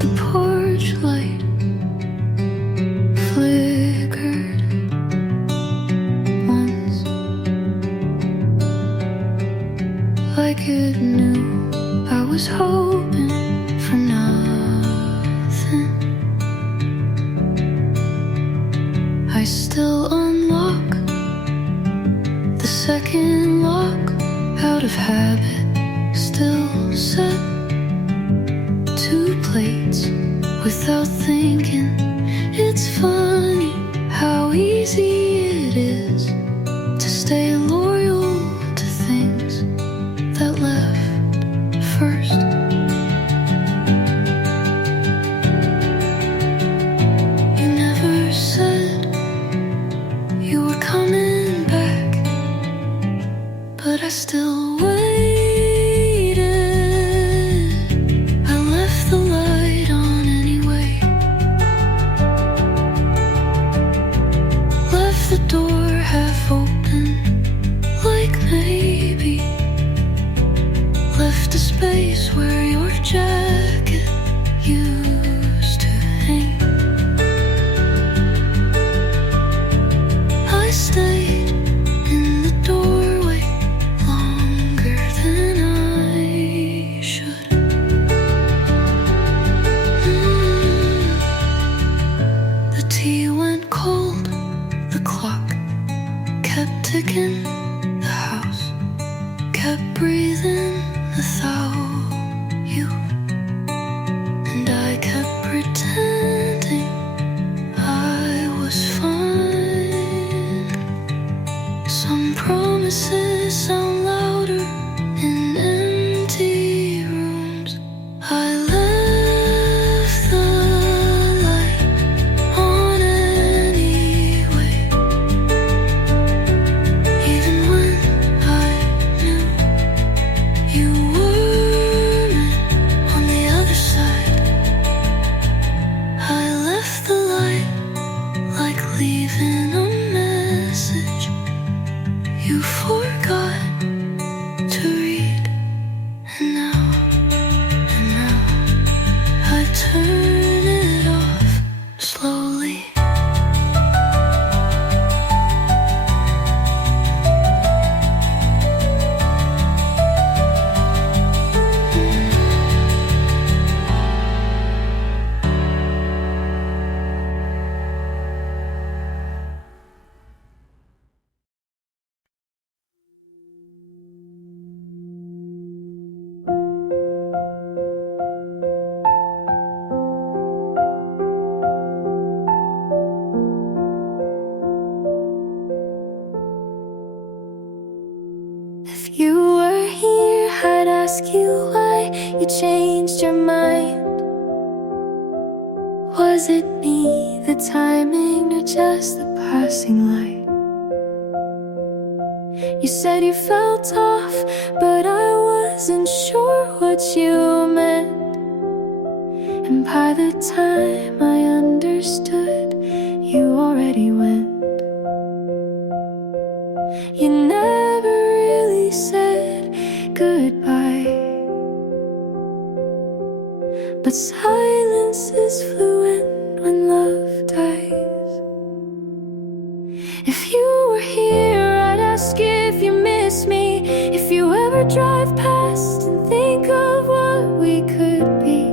The porch light flickered once, like it knew I was hoping for nothing. I still unlock the second lock out of habit, still set 2 plates without thinking. It's funny how easy it is to stay loyal to things that left first. You never said you were coming back, but I still waited. I left the light on anyway, left the door half open, like maybe left a space where your jacket used to hang. I stayed in the doorway longer than I should. The tea went cold, the clock kept ticking, the house kept breathing without you, and I kept pretending I was fine. Some promises sound louder in empty rooms. I left the light leaving a message you forgot to read. And now I turn it off slowly. If you were here, I'd ask you why you changed your mind. Was it me, the timing, or just the passing light? You said you felt off, but I wasn't sure what you meant. And by the time I understood, you already went. You never really said goodbye, but silence is fluent when love dies. If you were here, I'd ask if you miss me. If you ever drive past and think of what we could be,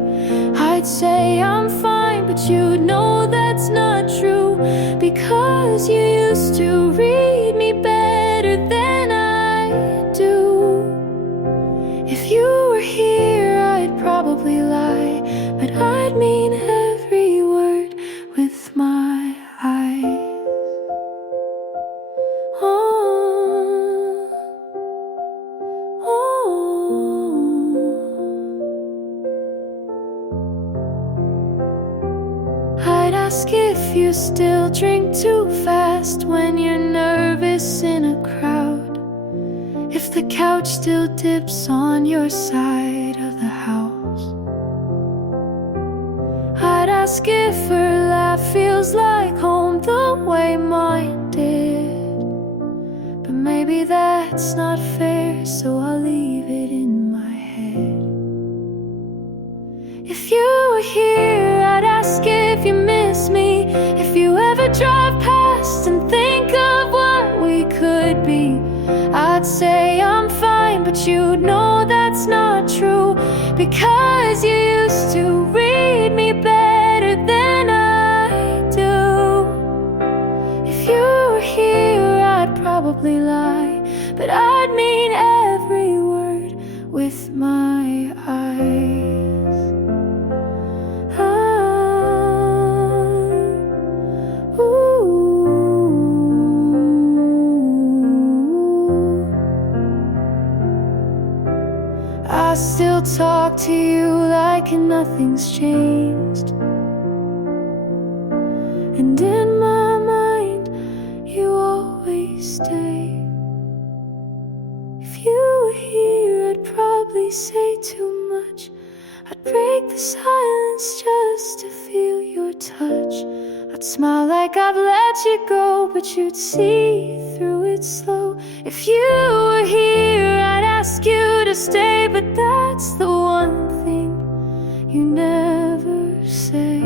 I'd say I'm fine, but you'd know that's not true, because you used to read me better than I do. If you were here, I'd probably lie, but I'd mean every word with my eyes. Oh, oh. I'd ask if you still drink too fast when you're nervous in a crowd, if the couch still dips on your side of the house. I'd ask if her laugh feels like home the way mine did, but maybe that's not fair, so I'll leave it in my head. If you were here, I'd ask if you miss me. If you ever drive past and think of what we could be, I'd say I'm fine, but you'd know that's not true, because you used to read me better than I do. If you were here, I'd probably lie, but I'd mean every word with my eyes. I still talk to you like nothing's changed, and in my mind you always stay. If you were here, I'd probably say too much. I'd break the silence just to feel your touch. I'd smile like I've let you go, but you'd see through it slow. If you were here, I'd ask you to stay, but that's the one thing you never say.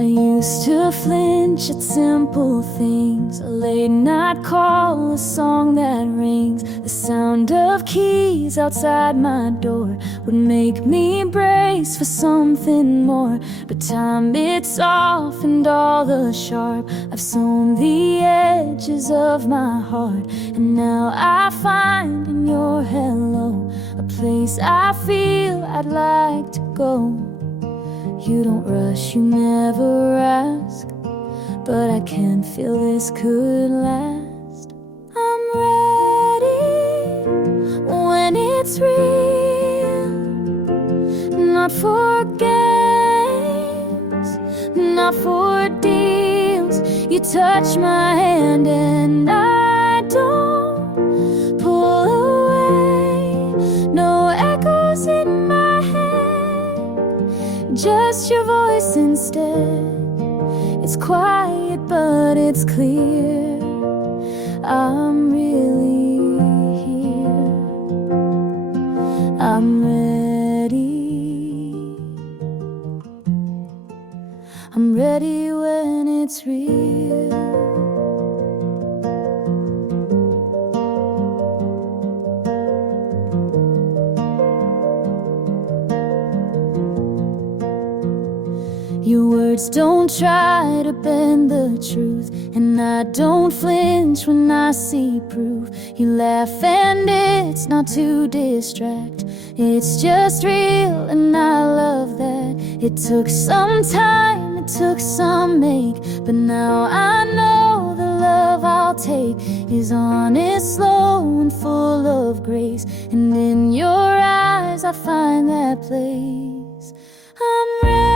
I used to flinch at simple things, a late night call, a song that rings. The sound of keys outside my door would make me brace for something more. But time, it softened all the sharp. I've sewn the edges of my heart, and now I find in your hello a place I feel I'd like to go. You don't rush, you never ask, but I can feel this could last. I'm ready when it's real, not for games, not for deals. You touch my hand and I don't pull away. No echoes in my head, just your voice instead. It's quiet but it's clear, I'm really here. I'm ready. I'm ready when it's real. Your words don't try to bend the truth, and I don't flinch when I see proof. You laugh and it's not to distract, it's just real and I love that. It took some time, it took some make, but now I know the love I'll take is honest, slow and full of grace. And in your eyes I find that place. I'm ready